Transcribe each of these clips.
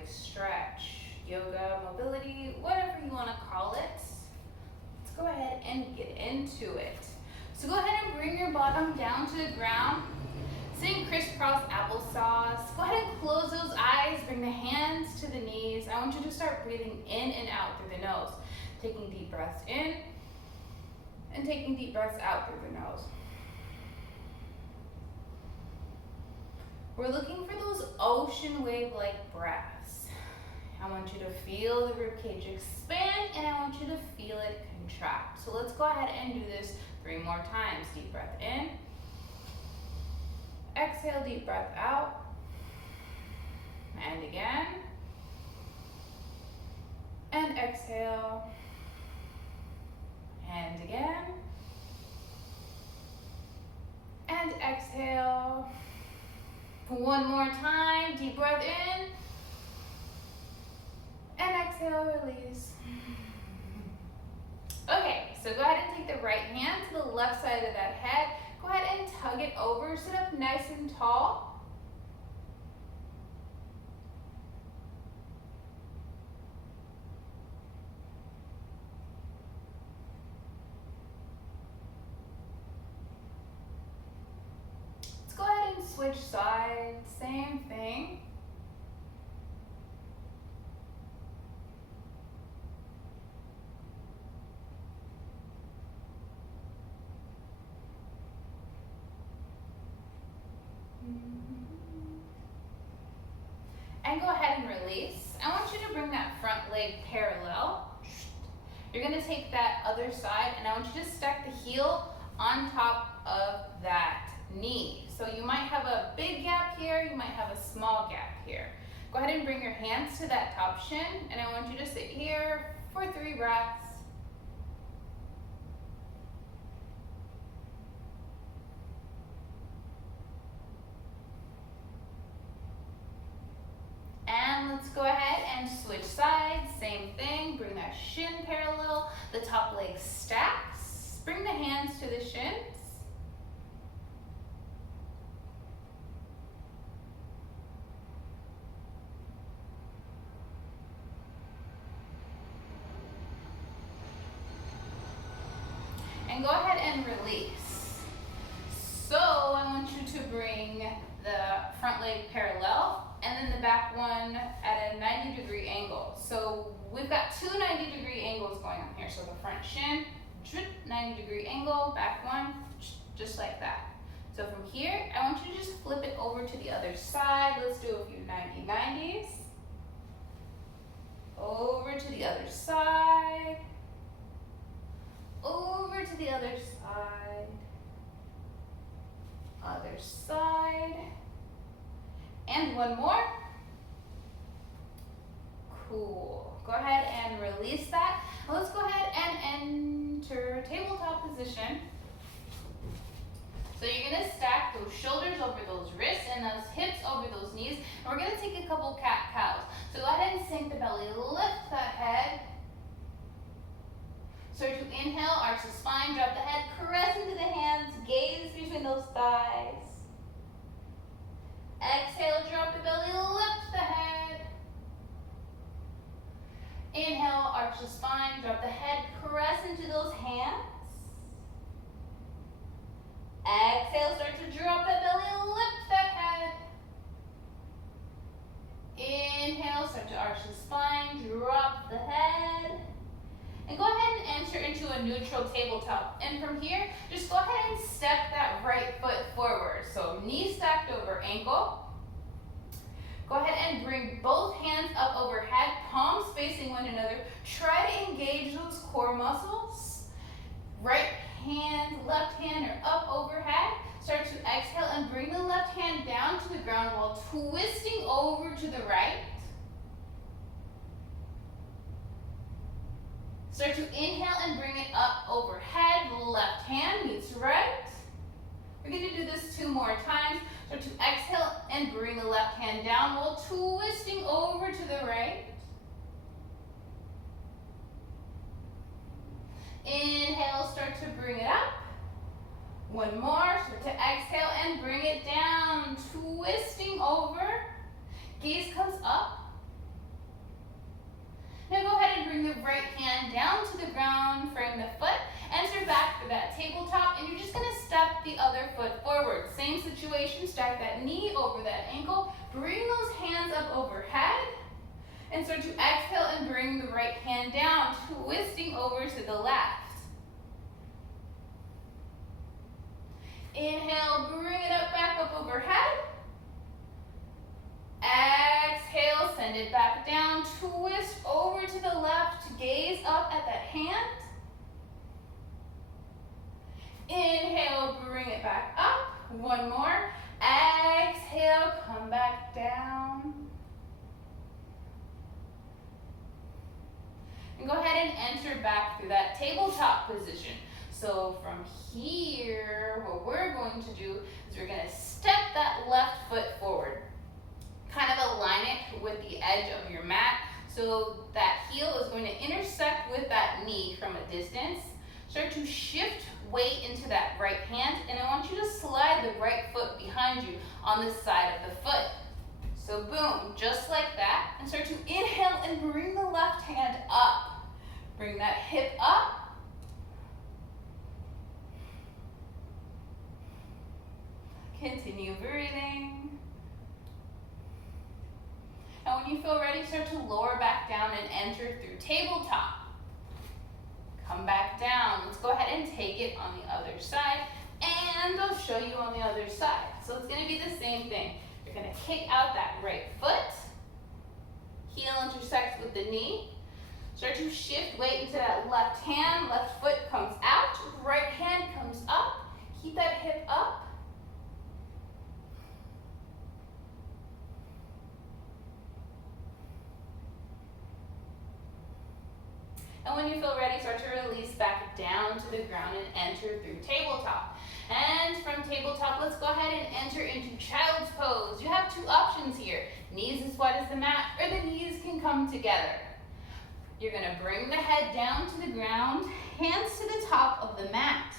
leg stretch, yoga, mobility, whatever you want to call it. Let's go ahead and get into it. So go ahead and bring your bottom down to the ground. Sitting crisscross applesauce. Go ahead and close those eyes. Bring the hands to the knees. I want you to start breathing in and out through the nose. Taking deep breaths in and taking deep breaths out through the nose. We're looking for those ocean wave-like breaths. I want you to feel the ribcage expand and I want you to feel it contract. So let's go ahead and do this 3 more times. Deep breath in. Exhale, deep breath out. And again. And exhale. And again. And exhale. 1 more time. Deep breath in. And exhale, release. Okay, so go ahead and take the right hand to the left side of that head. Go ahead and tug it over. Sit up nice and tall. Let's go ahead and switch sides. Same thing. And go ahead and release. I want you to bring that front leg parallel. You're going to take that other side and I want you to stack the heel on top of that knee. So you might have a big gap here, you might have a small gap here. Go ahead and bring your hands to that top shin and I want you to sit here for 3 breaths. And let's go ahead and switch sides. Same thing. Bring that shin parallel. The top leg stacks. Bring the hands to the shins. And go ahead and release. So I want you to bring the front leg parallel and then the back one at a 90-degree angle. So we've got 2 90-degree angles going on here. So the front shin, 90-degree angle, back one, just like that. So from here, I want you to just flip it over to the other side. Let's do a few 90-90s. Over to the other side. Over to the other side. Other side. And 1 more. Cool. Go ahead and release that. Let's go ahead and enter tabletop position. So you're going to stack those shoulders over those wrists and those hips over those knees. And we're going to take a couple cat-cows. So go ahead and sink the belly. Lift that head. Start to inhale, arch the spine, drop the head, caress into the hands, gaze between those thighs. Exhale, drop the belly, lift the head. Inhale, arch the spine, drop the head, caress into those hands. Exhale, start to drop that belly, lift that head. Inhale, start to arch the spine, drop the head. And go ahead and enter into a neutral tabletop. And from here, just go ahead and step that right foot forward. So knee stacked over ankle. Go ahead and bring both hands up overhead, palms facing one another. Try to engage those core muscles. Right hand, left hand are up overhead. Start to exhale and bring the left hand down to the ground while twisting over to the right. Start to inhale and bring it up overhead. Left hand meets right. We're going to do this 2 more times. Start to exhale and bring the left hand down while twisting over to the right. Inhale, start to bring it up. 1 more. Start to exhale and bring it down. Twisting over. Gaze comes up. ground, frame the foot, enter back for that tabletop, and you're just gonna step the other foot forward. Same situation, stack that knee over that ankle, bring those hands up overhead, and start to exhale and bring the right hand down, twisting over to the left. Inhale, bring it up, back up overhead. Exhale, send it back down, twist over to the left, gaze up at that hand. Inhale, bring it back up. One more. Exhale, come back down. And go ahead and enter back through that tabletop position. So from here, what we're going to do is we're going to step that left foot forward. Kind of align it with the edge of your mat so that heel is going to intersect with that knee from a distance. Start to shift weight into that right hand, and I want you to slide the right foot behind you on the side of the foot. So boom, just like that, and start to inhale and bring the left hand up. Bring that hip up. Continue breathing. And when you feel ready, start to lower back down and enter through tabletop. Come back down. Let's go ahead and take it on the other side, and I'll show you on the other side. So it's going to be the same thing. You're going to kick out that right foot. Heel intersects with the knee. Start to shift weight into that left hand. Left foot comes out. Right hand comes up. Keep that hip up. And when you feel ready, start to release back down to the ground and enter through tabletop. And from tabletop, let's go ahead and enter into child's pose. You have two options here. Knees as wide as the mat, or the knees can come together. You're going to bring the head down to the ground, hands to the top of the mat.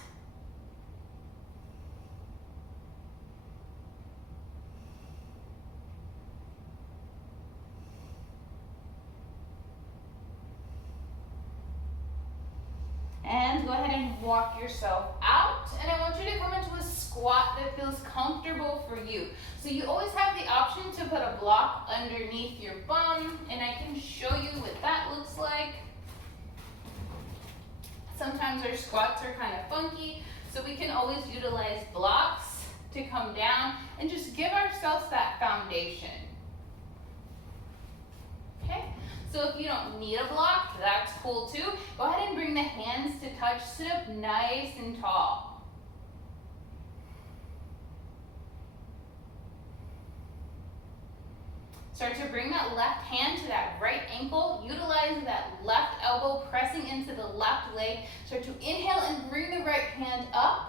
And go ahead and walk yourself out. And I want you to come into a squat that feels comfortable for you. So you always have the option to put a block underneath your bum, and I can show you what that looks like. Sometimes our squats are kind of funky, so we can always utilize blocks to come down and just give ourselves that foundation. Okay? So if you don't need a block, that's cool too. Go ahead and bring the hands to touch. Sit up nice and tall. Start to bring that left hand to that right ankle. Utilize that left elbow pressing into the left leg. Start to inhale and bring the right hand up.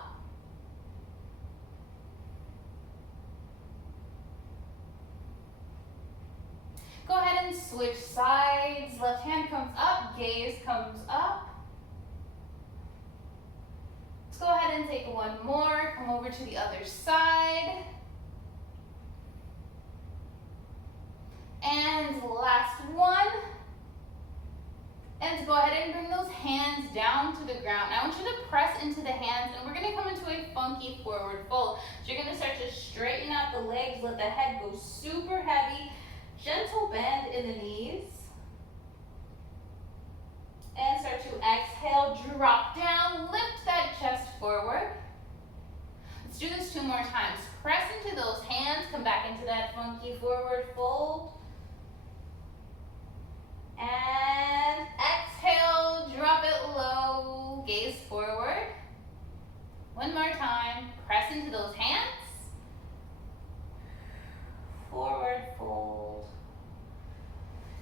Go ahead and switch sides. Left hand comes up, gaze comes up. Let's go ahead and take one more. Come over to the other side. And last one. And go ahead and bring those hands down to the ground. I want you to press into the hands, and we're going to come into a funky forward fold. So you're going to start to straighten out the legs, let the head go super heavy. Gentle bend in the knees. And start to exhale, drop down, lift that chest forward. Let's do this 2 more times. Press into those hands, come back into that funky forward fold. And exhale, drop it low, gaze forward. 1 more time, press into those hands. Forward fold.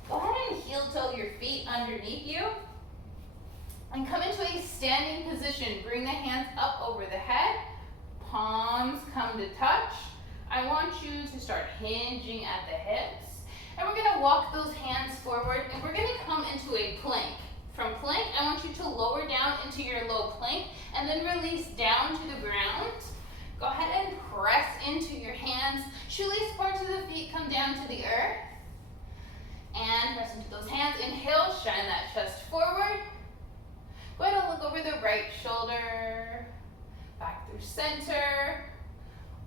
Go ahead and heel toe your feet underneath you. And come into a standing position. Bring the hands up over the head. Palms come to touch. I want you to start hinging at the hips. And we're going to walk those hands forward, and we're going to come into a plank. From plank, I want you to lower down into your low plank and then release down to the ground. Go ahead and press into your hands. Shoelace parts of the feet come down to the earth. And press into those hands. Inhale, shine that chest forward. over the right shoulder, back through center,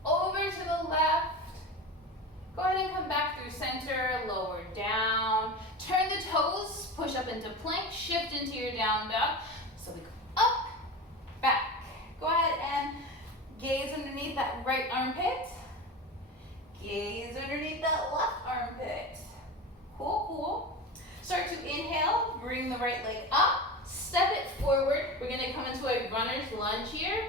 over to the left. Go ahead and come back through center, lower down. Turn the toes, push up into plank, shift into your down dog. So we go up, back. Go ahead and gaze underneath that right armpit. Gaze underneath that left armpit. Cool, cool. Start to inhale, bring the right leg up, step it forward. We're gonna come into a runner's lunge here.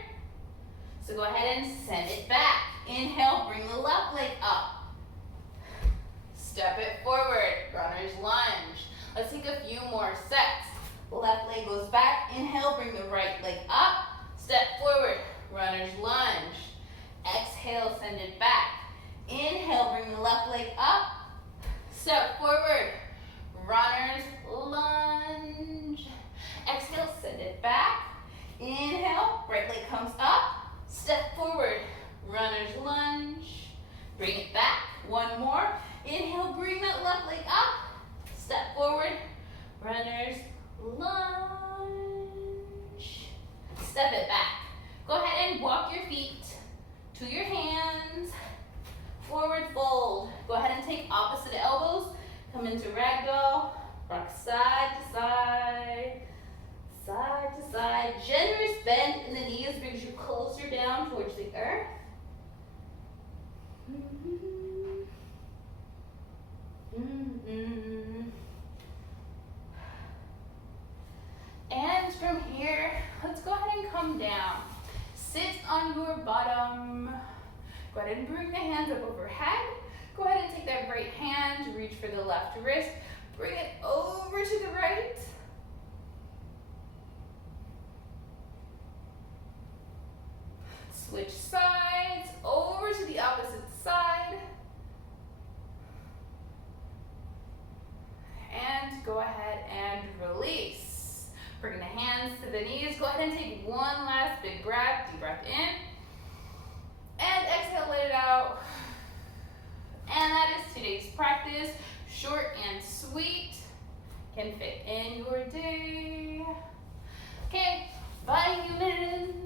So go ahead and send it back. Inhale, bring the left leg up. Step it forward, runner's lunge. Let's take a few more sets. Left leg goes back. Inhale, bring the right leg up. Step forward, runner's lunge. Exhale, send it back. Inhale, bring the left leg up. Step forward, runner's lunge. Exhale, send it back. Inhale, right leg comes up. Step forward, runner's lunge. Bring it back. One more. Inhale, bring that left leg up. Step forward, runner's lunge. Step it back. Go ahead and walk your feet to your hands. Forward fold. Go ahead and take opposite elbows. Come into ragdoll. Rock side to side. Side to side. Generous bend in the knees brings you closer down towards the earth. And from here, let's go ahead and come down. Sit on your bottom. Go ahead and bring the hands up overhead. Go ahead and take that right hand, reach for the left wrist. Bring it over to the right. Switch sides, over to the opposite side. And go ahead and release. Bring the hands to the knees. Go ahead and take one last big breath. Deep breath in. And exhale, let it out. And that is today's practice. Short and sweet. Can fit in your day. Okay, bye humans.